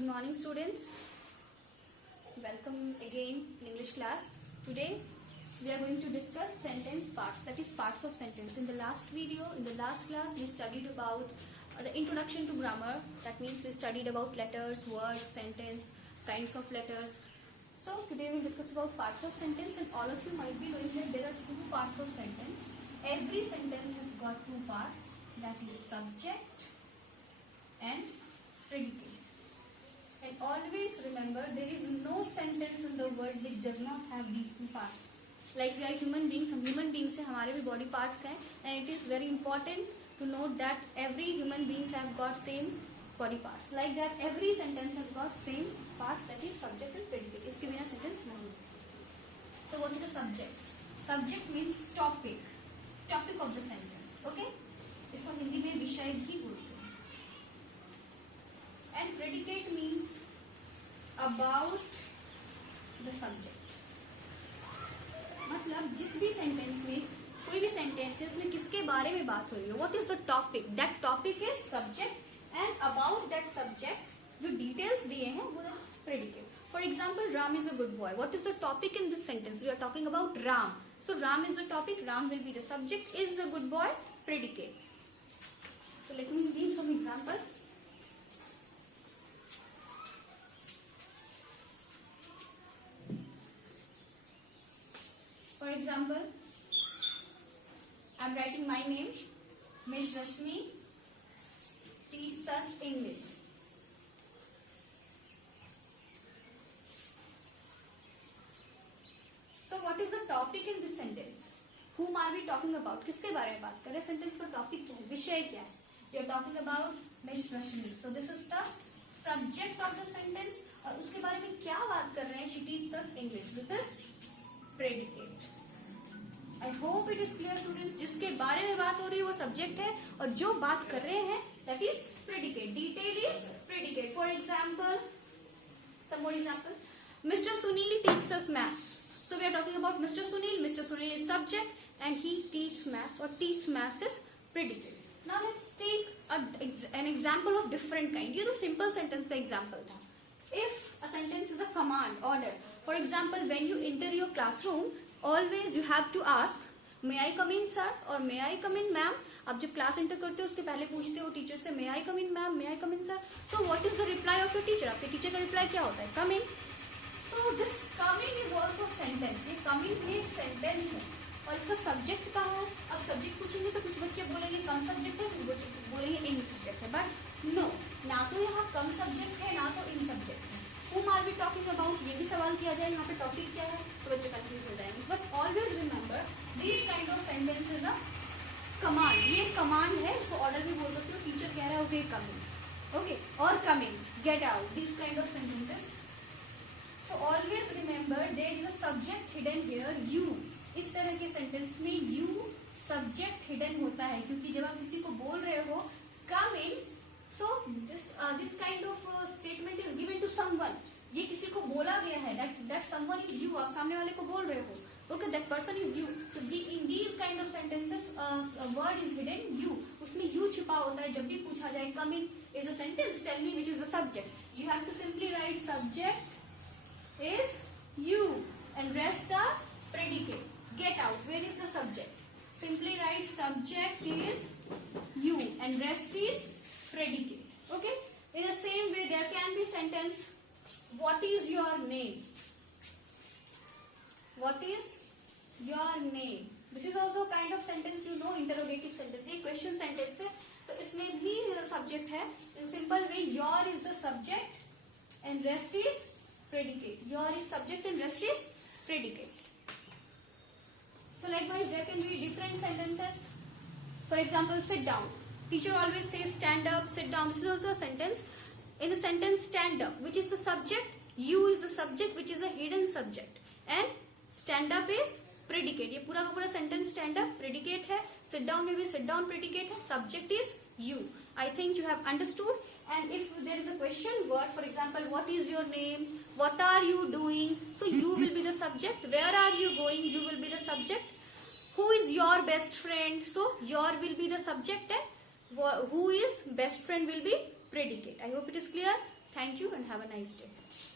Good morning, students. Welcome again in English class. Today we are going to discuss sentence parts, that is parts of sentence. In the last video, in the last class, we studied about the introduction to grammar. That means we studied about letters, words, sentence, kinds of letters. So today we will discuss about parts of sentence, and all of you might be knowing that there are two parts of sentence. Every sentence has got two parts, that is subject and predicate. And always remember, there is no sentence in the world which does not have these two parts. Like we are human beings, हम human beings हैं, हमारे भी body parts हैं, and it is very important to note that every human beings have got same body parts. Like that, every sentence has got same parts, that is subject and predicate. इसके बिना sentence नहीं. So what is the subject? Subject means topic, topic of the sentence. Okay? इसको हिंदी में विषय भी बोलते हैं. And predicate means about the subject. मतलब जिस भी सेंटेंस में, कोई भी सेंटेंस है, उसमें किसके बारे में बात हो रही है, what is the topic, that topic is subject, and about that subject जो details दिए हैं वो is predicate. For example, Ram is a good boy. What is the topic in this sentence? We are talking about Ram. So Ram is the topic, Ram will be the subject, is a good boy, predicate. So let me give some example. For example, I am writing my name, Miss Rashmi teaches us English. So what is the topic in this sentence? Whom are we talking about? किसके बारे में बात कर रहे हैं? Sentence का topic क्या है? विषय क्या है? We are talking about Miss Rashmi. So this is the subject of the sentence. और उसके बारे में क्या बात कर रहे हैं? She teaches us English. This is predicate. I hope it is clear, students. जिसके बारे में बात हो रही है वो subject है, और जो बात कर रहे हैं that is predicate. Detail is predicate. For example, some more example. Mr. Sunil teaches us maths. So we are talking about Mr. Sunil. Mr. Sunil is subject and he teaches maths, or teach maths is predicate. Now let's take an example of different kind. ये तो simple sentence का example था. If a sentence is a command, order. For example, when you enter your classroom, always you have to ask, may I come in sir or may I come in ma'am. आप जब class enter करते हो उसके पहले पूछते हो teacher से, may I come in ma'am, may I come in sir. So what is the reply of your teacher? आपके टीचर का reply क्या होता है? Come in. So this coming is also sentence. ये coming भी एक sentence है, और इसका सब्जेक्ट कहाँ है? अब सब्जेक्ट पूछेंगे तो कुछ बच्चे बोलेंगे कम सब्जेक्ट है, कुछ बच्चे बोलेंगे इन सब्जेक्ट है, बट नो, ना तो यहाँ कम सब्जेक्ट है ना तो इन सब्जेक्ट है. Whom are we talking about? ये भी सवाल किया जाए, यहाँ पे टॉपिक क्या है तो बच्चे कंफ्यूज हो जाएंगे. But always remember this kind of sentence is a command. ये कमांड है, इसको ऑर्डर भी बोल सकते हो. टीचर कह रहा है ओके कमिंग, ओके, और coming, get out, this kind of sentences. So always remember there is a subject hidden here, you. इस तरह के सेंटेंस में यू सब्जेक्ट हिडन होता है, क्योंकि जब आप किसी को बोल रहे हो कम इन, so this kind of statement is given to someone. ये किसी को बोला गया है, that someone is you. आप सामने वाले को बोल रहे हो, okay, that person is you. So in these kind of sentences, a word is hidden, you. उसमें you छिपा होता है. जब भी पूछा जाए come in is a sentence, tell me which is the subject. You have to simply write subject is you and rest are predicate. Get out. Where is the subject? Simply write subject is you and rest is predicate. Okay? In the same way, there can be sentence, what is your name? What is your name? This is also kind of sentence, you know, interrogative sentence. ये question sentence है, तो इसमें भी subject है. In simple way, your is the subject and rest is predicate. Your is subject and rest is predicate. So likewise, there can be different sentences. For example, sit down. Teacher always says stand up, sit down. This is also a sentence. In the sentence stand up, which is the subject, you is the subject, which is a hidden subject, and stand up is predicate. ये पूरा का पूरा sentence stand up predicate है. Sit down में भी sit down predicate है. Subject is you. I think you have understood. And if there is a question word, for example, what is your name? What are you doing? So you will be the subject. Where are you going? You will be the subject. Who is your best friend? So your will be the subject and who is best friend will be predicate. I hope it is clear. Thank you and have a nice day.